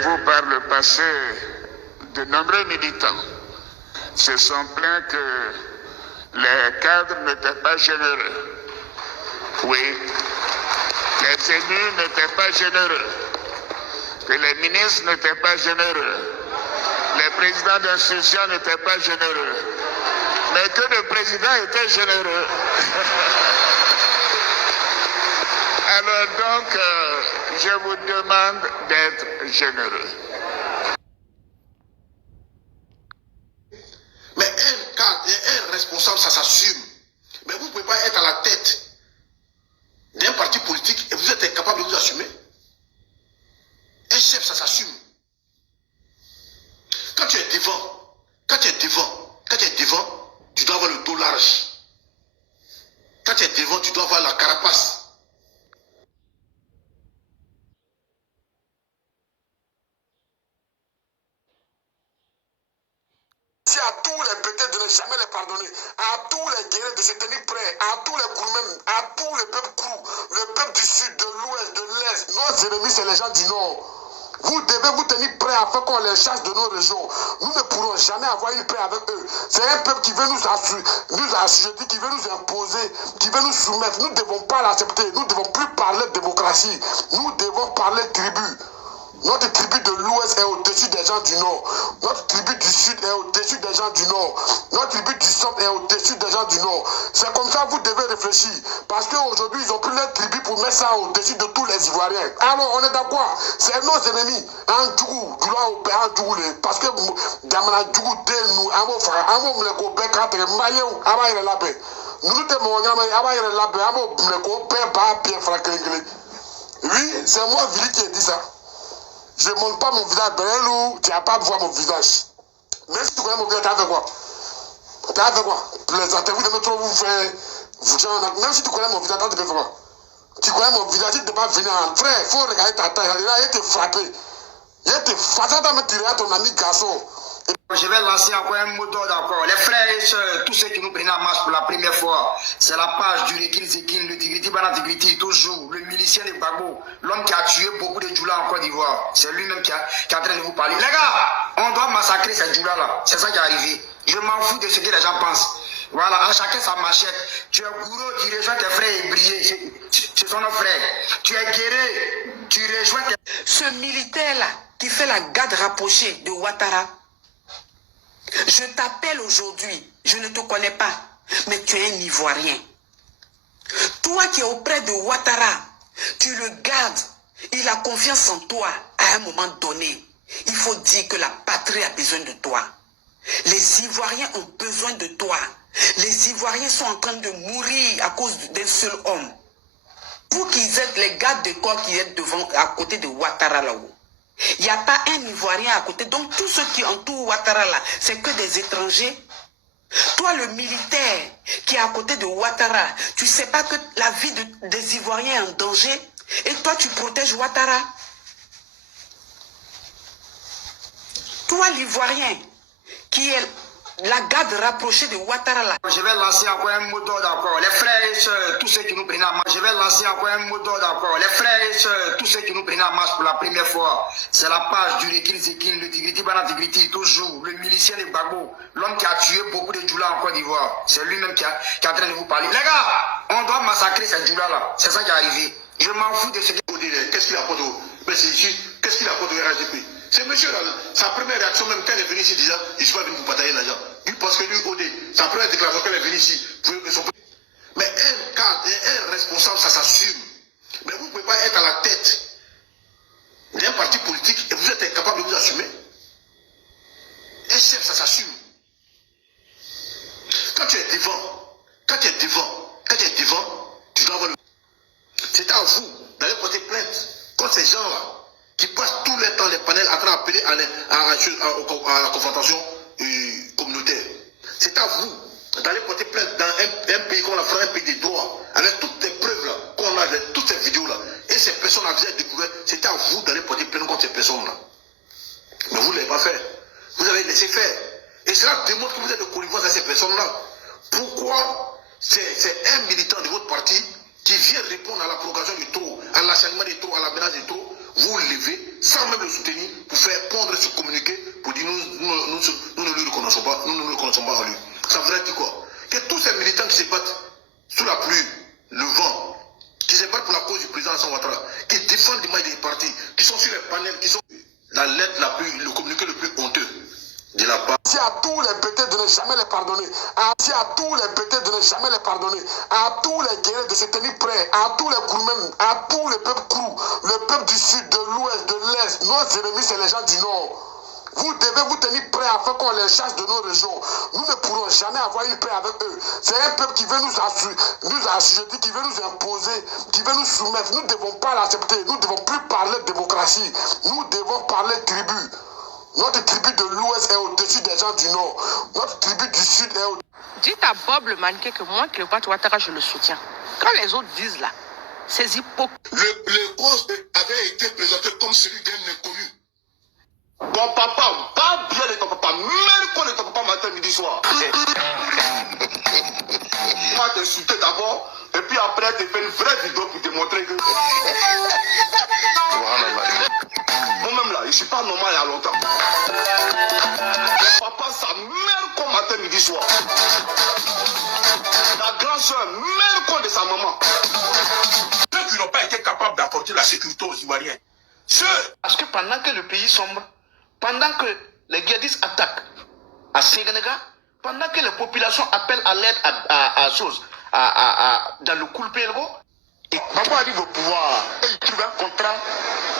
vous, par le passé, de nombreux militants se sont plaints que les cadres n'étaient pas généreux. Oui, les élus n'étaient pas généreux, que les ministres n'étaient pas généreux, les présidents d'institutions n'étaient pas généreux, mais que le président était généreux. Alors donc, je vous demande d'être généreux. Mais un responsable, ça s'assume. Mais vous ne pouvez pas être à la tête d'un parti politique et vous êtes incapable de vous assumer. Un chef, ça s'assume. Quand tu es devant, tu dois avoir le dos large. Quand tu es devant, tu dois avoir la carapace. À tous les bêtés de ne jamais les pardonner, à tous les guerriers de se tenir prêts, à tous les gourmets, à tous les peuples crous, le peuple du sud, de l'ouest, de l'est, nos ennemis c'est les gens du nord. Vous devez vous tenir prêts afin qu'on les chasse de nos régions. Nous ne pourrons jamais avoir une paix avec eux. C'est un peuple qui veut nous assujettir, qui veut nous imposer, qui veut nous soumettre. Nous ne devons pas l'accepter. Nous ne devons plus parler de démocratie. Nous devons parler de tribu. Notre tribu de l'Ouest est au-dessus des gens du Nord. Notre tribu du Sud est au-dessus des gens du Nord. Notre tribu du Centre est au-dessus des gens du Nord. C'est comme ça que vous devez réfléchir. Parce qu'aujourd'hui, ils ont pris leur tribu pour mettre ça au-dessus de tous les Ivoiriens. Alors, on est d'accord. C'est nos ennemis. Parce que Damana Djougou, nous, oui, c'est moi, Vili, qui ai dit ça. Je ne montre pas mon visage. Belou, tu n'as pas à voir mon visage. Même si tu connais mon visage, tu as fait quoi? Tu as fait quoi? Les interviews de métro, vous faites. Même si tu connais mon visage, tu as fait quoi? Tu connais mon visage, tu ne peux pas venir en frère. Il faut regarder ta taille. Il te frappé. Il te frappé. Tu vas tirer à ton ami garçon. Je vais lancer encore un mot d'ordre encore. Les frères et sœurs, tous ceux qui nous prennent en marche pour la première fois, c'est la page du Rekin Zekin, le Tigriti Banatigriti, toujours, le milicien de Gbagbo, l'homme qui a tué beaucoup de Djoula en Côte d'Ivoire. C'est lui-même qui est en train de vous parler. Les gars, on doit massacrer ces Djoula-là. C'est ça qui est arrivé. Je m'en fous de ce que les gens pensent. Voilà, à chacun sa machette. Tu es gourou, tu rejoins tes frères ébriés. Ce sont nos frères. Tu es guéri, tu rejoins tes... Ce militaire-là, qui fait la garde rapprochée de Ouattara, je t'appelle aujourd'hui, je ne te connais pas, mais tu es un Ivoirien. Toi qui es auprès de Ouattara, tu le gardes, il a confiance en toi à un moment donné. Il faut dire que la patrie a besoin de toi. Les Ivoiriens ont besoin de toi. Les Ivoiriens sont en train de mourir à cause d'un seul homme. Vous qui êtes les gardes de corps qui êtes devant, à côté de Ouattara là-haut. Il n'y a pas un Ivoirien à côté. Donc tous ceux qui entourent Ouattara là, c'est que des étrangers. Toi le militaire qui est à côté de Ouattara, tu ne sais pas que la vie des Ivoiriens est en danger. Et toi tu protèges Ouattara. Toi l'Ivoirien qui est la garde rapprochée de Ouattara là. Je vais lancer encore un mot d'ordre encore. Les frères et sœurs, tous ceux qui nous prennent en marche. Je vais lancer encore un mot d'ordre encore. Les frères et sœurs, tous ceux qui nous prennent en marche pour la première fois, c'est la page du Rekin Zekin, le Tigriti Banatigriti, toujours, le milicien de Gbagbo, l'homme qui a tué beaucoup de Djoula en Côte d'Ivoire. C'est lui-même qui est en train de vous parler. Les gars, on doit massacrer ces Djoula-là. C'est ça qui est arrivé. Je m'en fous de ce que... Qu'est-ce qu'il apporte qu'est-ce qu'il apporte au RHDP? Ce monsieur-là, sa première réaction, même quand elle est venue ici, disant, je ne suis pas venu pour batailler l'argent. Lui, parce que lui, Odé, sa première déclaration qu'elle est venue ici, mais un responsable, ça s'assume. Mais vous ne pouvez pas être à la tête d'un parti politique et vous êtes incapable de vous assumer. Un chef, ça s'assume. Quand tu es devant, tu dois avoir le... C'est à vous d'aller porter plainte contre ces gens-là qui passent tout le temps les panels en train d'appeler à la confrontation communautaire. C'est à vous d'aller porter plainte dans un pays qu'on a fait, un pays des droits, avec toutes les preuves là, qu'on a, avec toutes ces vidéos-là. Et ces personnes-là, vous avez découvert, c'est à vous d'aller porter plainte contre ces personnes-là. Mais vous ne l'avez pas fait. Vous avez laissé faire. Et cela démontre que vous êtes de connivence à ces personnes-là. Pourquoi c'est un militant de votre parti qui vient répondre à la prolongation du trou, à l'achèvement des trous, à la menace des trous, vous levez sans même le soutenir pour faire pondre ce communiqué pour dire nous ne le reconnaissons pas, nous ne le reconnaissons pas en lui. Ça voudrait dire quoi? Que tous ces militants qui se battent sous la pluie, le vent, qui se battent pour la cause du président Alassane Ouattara, qui défendent l'image des partis, qui sont sur les panels, qui sont la lettre le communiqué le plus honteux de la part. Si à tous les bêtés de ne jamais les pardonner, si à tous les bêtés de ne jamais les pardonner, à tous les guerriers de se tenir prêts, à tous les Kouroumènes, à tous les peuples Kourou, le peuple du sud, de l'ouest, de l'est, nos ennemis c'est les gens du nord. Vous devez vous tenir prêts afin qu'on les chasse de nos régions. Nous ne pourrons jamais avoir une paix avec eux. C'est un peuple qui veut nous assujettir, qui veut nous imposer, qui veut nous soumettre. Nous ne devons pas l'accepter. Nous ne devons plus parler de démocratie. Nous devons parler de tribu. Notre tribu de l'ouest est au-dessus des gens du nord. Notre tribu du sud est au-dessus. Dites à Bob le mannequin que moi, Cléopâtre Ouattara, je le soutiens. Quand les autres disent là, ces hypocrites. Le cause avait été présenté comme celui d'un inconnu. Ton papa, pas bien de ton papa, même quand ton papa matin, midi, soir. On va t'insulter d'abord, et puis après, tu fais une vraie vidéo pour te montrer que. Moi-même là, je ne suis pas normal il y a longtemps. Ton papa, sa mère comme matin, midi, soir. La grande soeur, mère comme de sa maman. Ceux qui n'ont pas été capables d'apporter la sécurité aux Ivoiriens. Parce que pendant que le pays sombre, pendant que les djihadistes attaquent à Sénégal, pendant que les populations appellent à l'aide dans le Koulpelgo, et Babo arrive au pouvoir et il trouve un contrat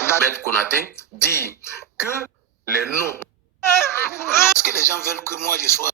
d'Ahmed Konaté dit que les noms. Est-ce que les gens veulent que moi je sois